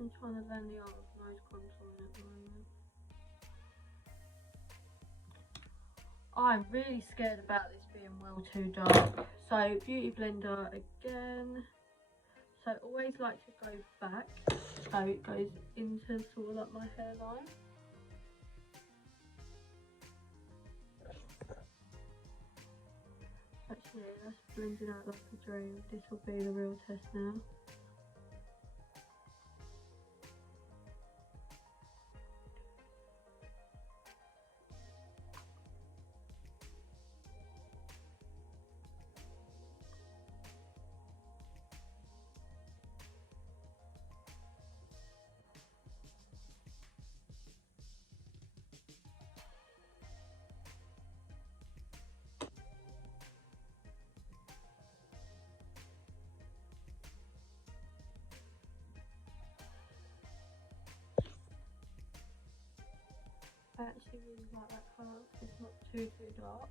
I'm trying to blend the art of nose contouring at the moment. I'm really scared about this being well too dark. So Beauty Blender again. So I always like to go back so it goes into sort of like my hairline. Actually, that's blending out like a dream. This will be the real test now. I actually really like that colour, it's not too dark.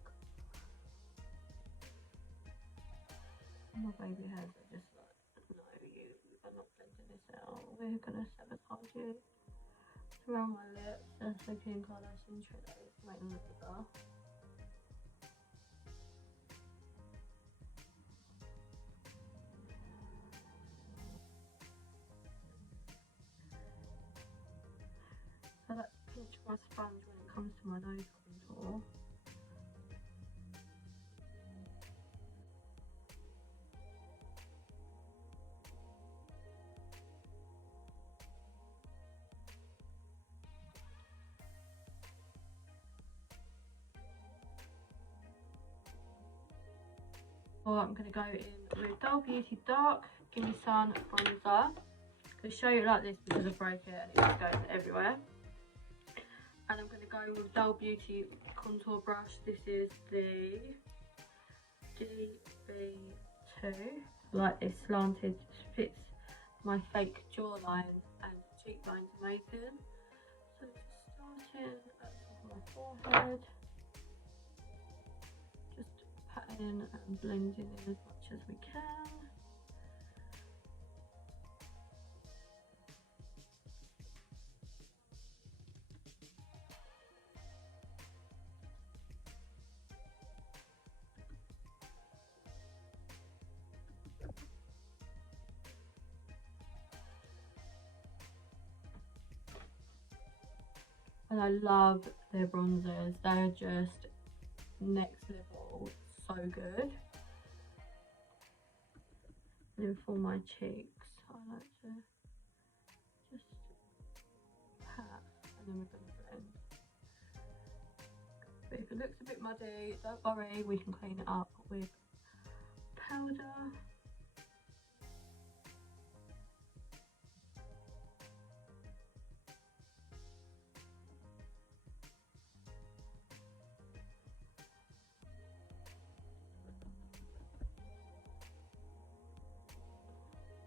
My baby hairs are just like, no, you are not blending this out, we're gonna sabotage you. It's around my lips, that's the Kim Kardashian trick, that is to make them look bigger. So that's pinch my sponge when it comes to my nose contour. Or I'm going to go in with Dull Beauty Dark Gimme Sun Bronzer. To show you like this because I broke it and it just goes everywhere. And I'm going to go with Dull Beauty Contour Brush. This is the DB2. Like this slanted, fits my fake jawline and cheekbones amazing. So just starting at the top of my forehead. Just patting and blending in as much as we can. And I love their bronzers, they're just next level, so good. And then for my cheeks, I like to just pat and then we're going to blend. But if it looks a bit muddy, don't worry, we can clean it up with powder.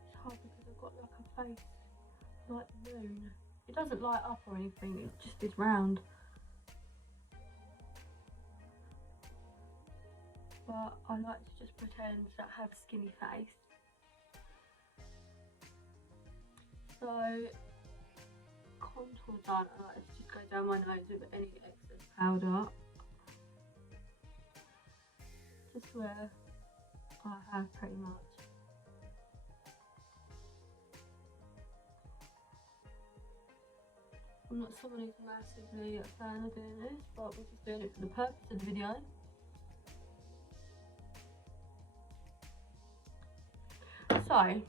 It's hard because I've got like a face like the moon. It doesn't light up or anything, it just is round. But I like to just pretend that I have a skinny face. So, contour done, I like to just go down my nose with any excess powder. Just where I have pretty much. I'm not someone who's massively a fan of doing this, but we're just doing it for the purpose of the video. So, I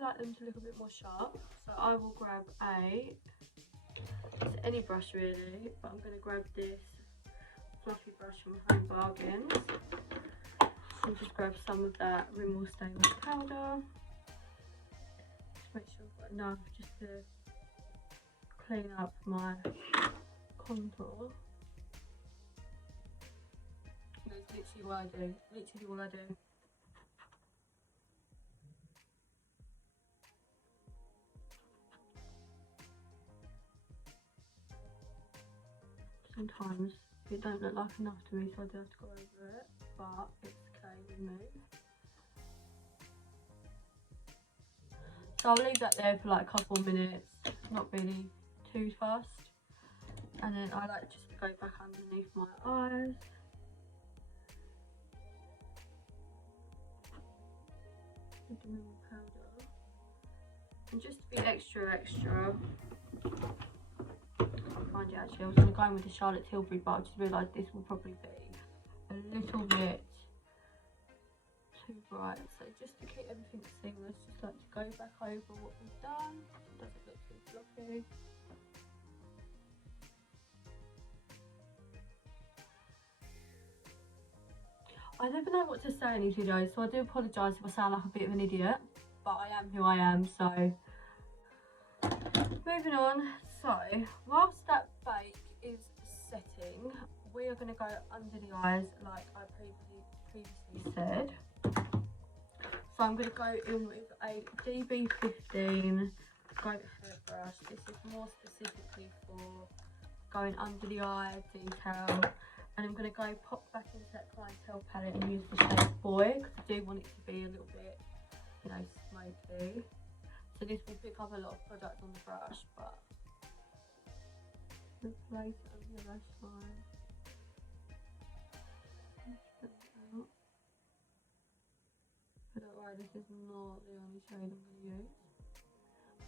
like them to look a bit more sharp, so I will grab any brush really, but I'm going to grab this fluffy brush from Home Bargains and just grab some of that Rimmel Stainless powder. Just make sure I've got enough just to clean up my contour. That's literally what I do, literally all I do. Sometimes it don't look like enough to me, so I do have to go over it, but it's okay with me. So I'll leave that there for like a couple of minutes, not really too fast. And then I like just to go back underneath my eyes. With the remover powder. And just to be extra, I can't find it actually. I was going to go in with the Charlotte Tilbury, but I just realised this will probably be a little bit too bright. So just to keep everything seamless, just like to go back over what we've done. It doesn't look too fluffy. I never know what to say in these videos, so I do apologise if I sound like a bit of an idiot, but I am who I am, so. Moving on, so whilst that bake is setting, we are going to go under the eyes like I previously said. So I'm going to go in with a DB15 goat hair brush. This is more specifically for going under the eye detail. And I'm going to go pop back into that clientele palette and use the shade Boy, because I do want it to be a little bit, you know, smoky. So this will pick up a lot of product on the brush, but replace it over the lash line. But don't worry, this is not the only shade I'm going to use.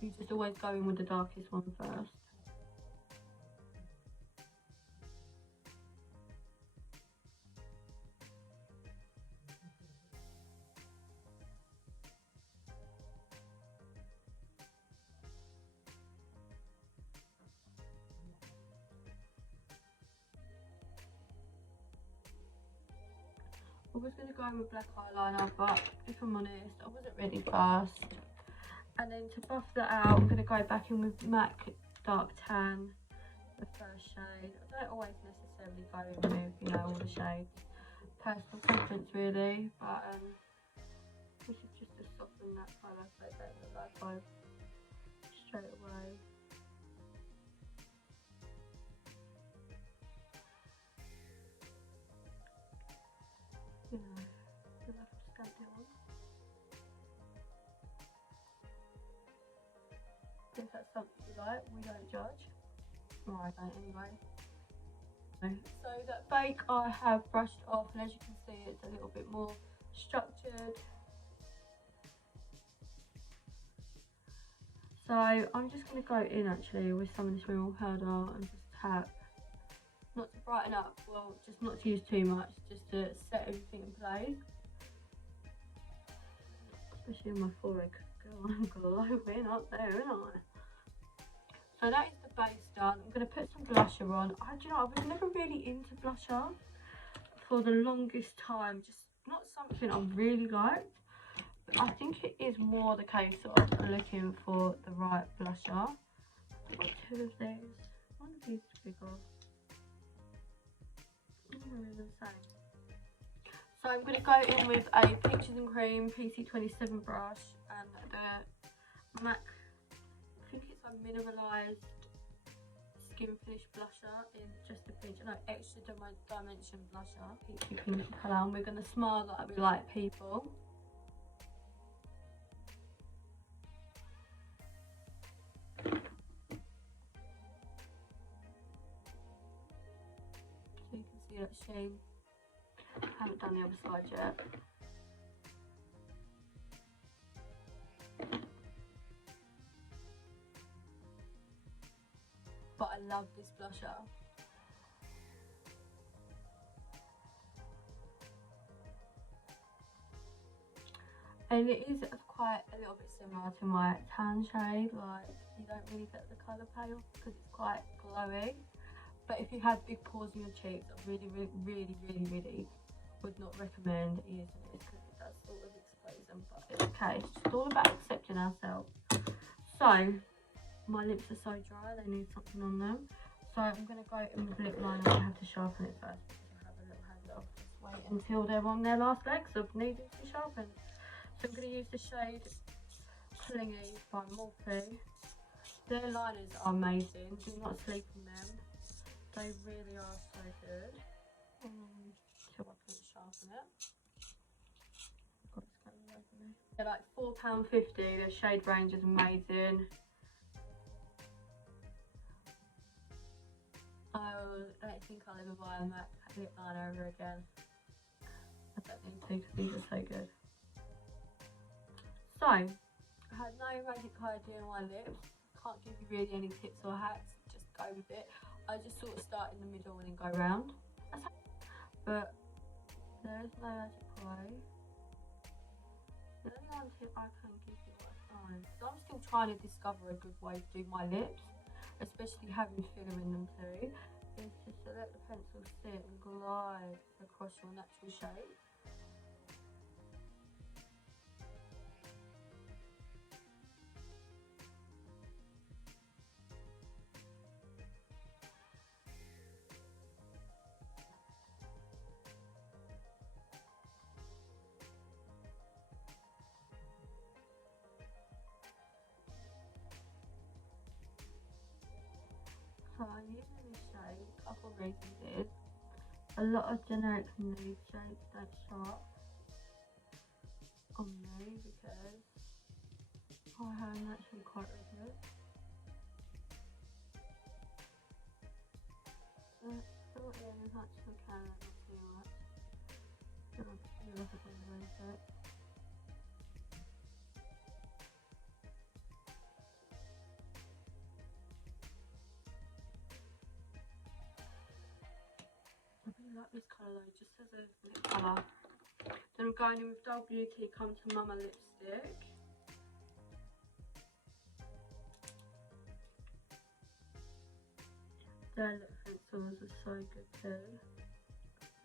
You just always go in with the darkest one first. I was going to go in with black eyeliner, but if I'm honest, I wasn't ready first. And then to buff that out, I'm going to go back in with MAC Dark Tan, the first shade. I don't always necessarily go in with, you know, all the shades. Personal preference really, but this is just to soften that colour so it don't look like I've straight away. You know, you'll have to stamp it on. If that's something you like, we don't judge. Well, I don't anyway. So that bake I have brushed off, and as you can see it's a little bit more structured. So I'm just going to go in actually with some of this remover powder and just tap. Not to brighten up, well, just not to use too much, just to set everything in place. Especially on my forehead, because I'm glowing up there, aren't I? So that is the base done. I'm going to put some blusher on. Do you know, I was never really into blusher for the longest time. Just not something I really liked. But I think it is more the case of looking for the right blusher. I've got two of these. One of these is bigger. So I'm going to go in with a Peaches and Cream PC27 brush and the MAC, I think it's a mineralised skin finish blusher in just a pinch, no, extra dimension blusher, peachy pink colour, and we're going to smile like we like people. So you can see that shade. I haven't done the other side yet. But I love this blusher. And it is quite a little bit similar to my tan shade, like you don't really get the colour payoff because it's quite glowy. But if you have big pores in your cheeks, I really would not recommend using this because it does sort of expose them, but it's okay. It's just all about accepting ourselves. So my lips are so dry, they need something on them. So I'm going to go in with lip liner. I have to sharpen it first because I have a little handle. Just wait until they're on their last legs of needing to be sharpened. So I'm going to use the shade Clingy by Morphe. Their liners are amazing. Do not sleep on them. They really are so good. Until I can sharpen it. God, it's going away from me. They're like £4.50. Their shade range is amazing. I don't think I'll ever buy a MAC lip liner ever again. I don't need to because these are so good. So, I had no magic idea on my lips. Can't give you really any tips or hacks. Just go with it. I just sort of start in the middle and then go round. But there's no magic way. The only one tip I can give you right now, because I'm still trying to discover a good way to do my lips, especially having filler in them too, is just to let the pencil sit and glide across your natural shape. So I'm using this shade, a couple of reasons is, a lot of generic nude shades don't show up on me because my hair is actually quite regular. Fill it in as much as I can, not too much. Then I'll do like a bit of it. I really like this colour though, just as a lip colour. Then I'm going in with Double Beauty Come to Mama lipstick. Their lip pencils are so good too.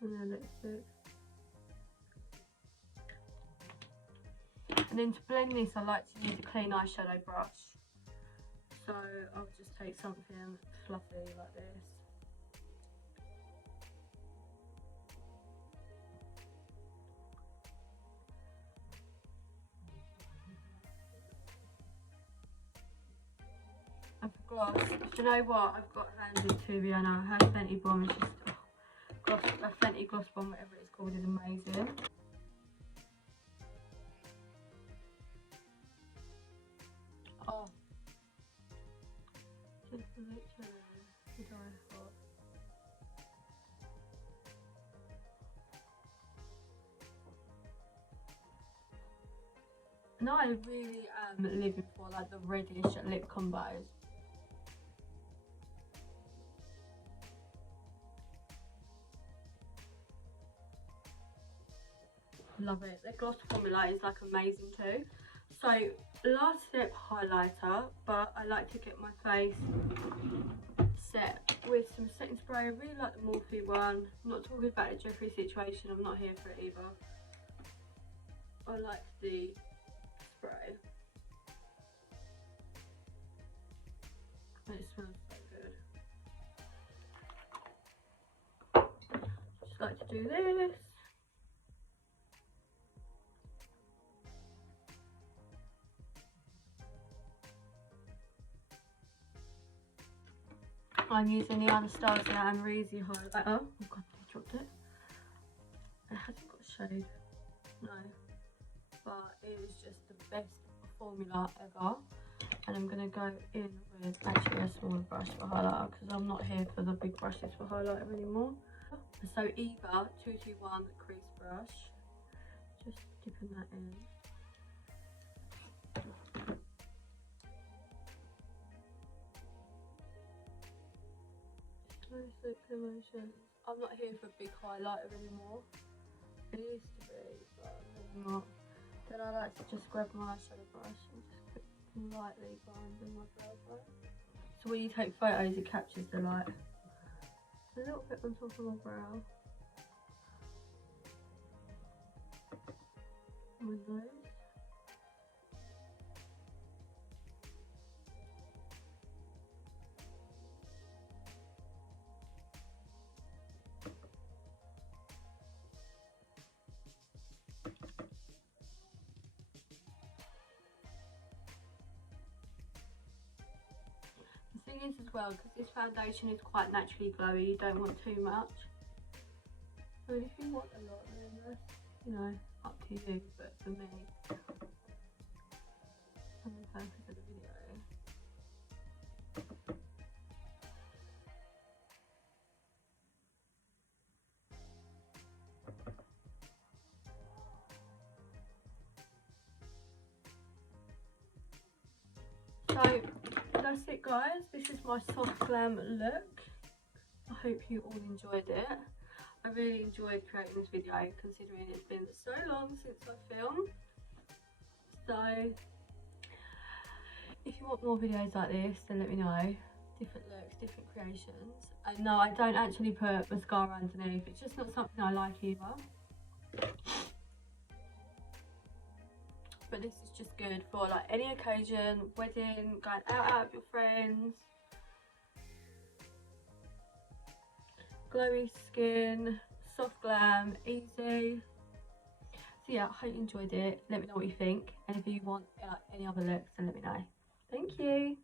And their lipstick. And then to blend this, I like to use a clean eyeshadow brush. So I'll just take something fluffy like this. And for gloss, do you know what? I've got handed to Rihanna. Her Fenty Bomb is just, a Fenty Gloss Bomb, whatever it's called, is amazing. Oh, just literally the die hot. No, I really am living for like the reddish lip combos. Love it. The gloss formula is like amazing too. So last step, highlighter, but I like to get my face set with some setting spray. I really like the Morphe one. I'm not talking about the Jeffree situation, I'm not here for it either. I like the spray. It smells so good. Just like to do this. I'm using the Anastasia and Reezy highlighter. Oh god, I dropped it. It hasn't got shade. No. But it is just the best formula ever. And I'm going to go in with actually a smaller brush for highlighter because I'm not here for the big brushes for highlighter anymore. So Eva 221 crease brush. Just dipping that in. Slow circulation. I'm not here for big highlighter anymore. It used to be, but I'm not. Then I like to just grab my eyeshadow brush and just lightly blinding my brow bone. So when you take photos, it captures the light. A little bit on top of my brow. My nose. The thing is as well, because this foundation is quite naturally glowy, you don't want too much. I mean, if you want a lot, then that's, you know, up to you, but for me, focus of the video. So that's it guys, this is my soft glam look. I hope you all enjoyed it. I really enjoyed creating this video considering it's been so long since I filmed. So if you want more videos like this, then let me know. Different looks, different creations. And no, I don't actually put mascara underneath, it's just not something I like either. But this is just good for like any occasion, wedding, going out with your friends. Glowy skin, soft glam, easy. So yeah, I hope you enjoyed it. Let me know what you think. And if you want any other looks, then let me know. Thank you.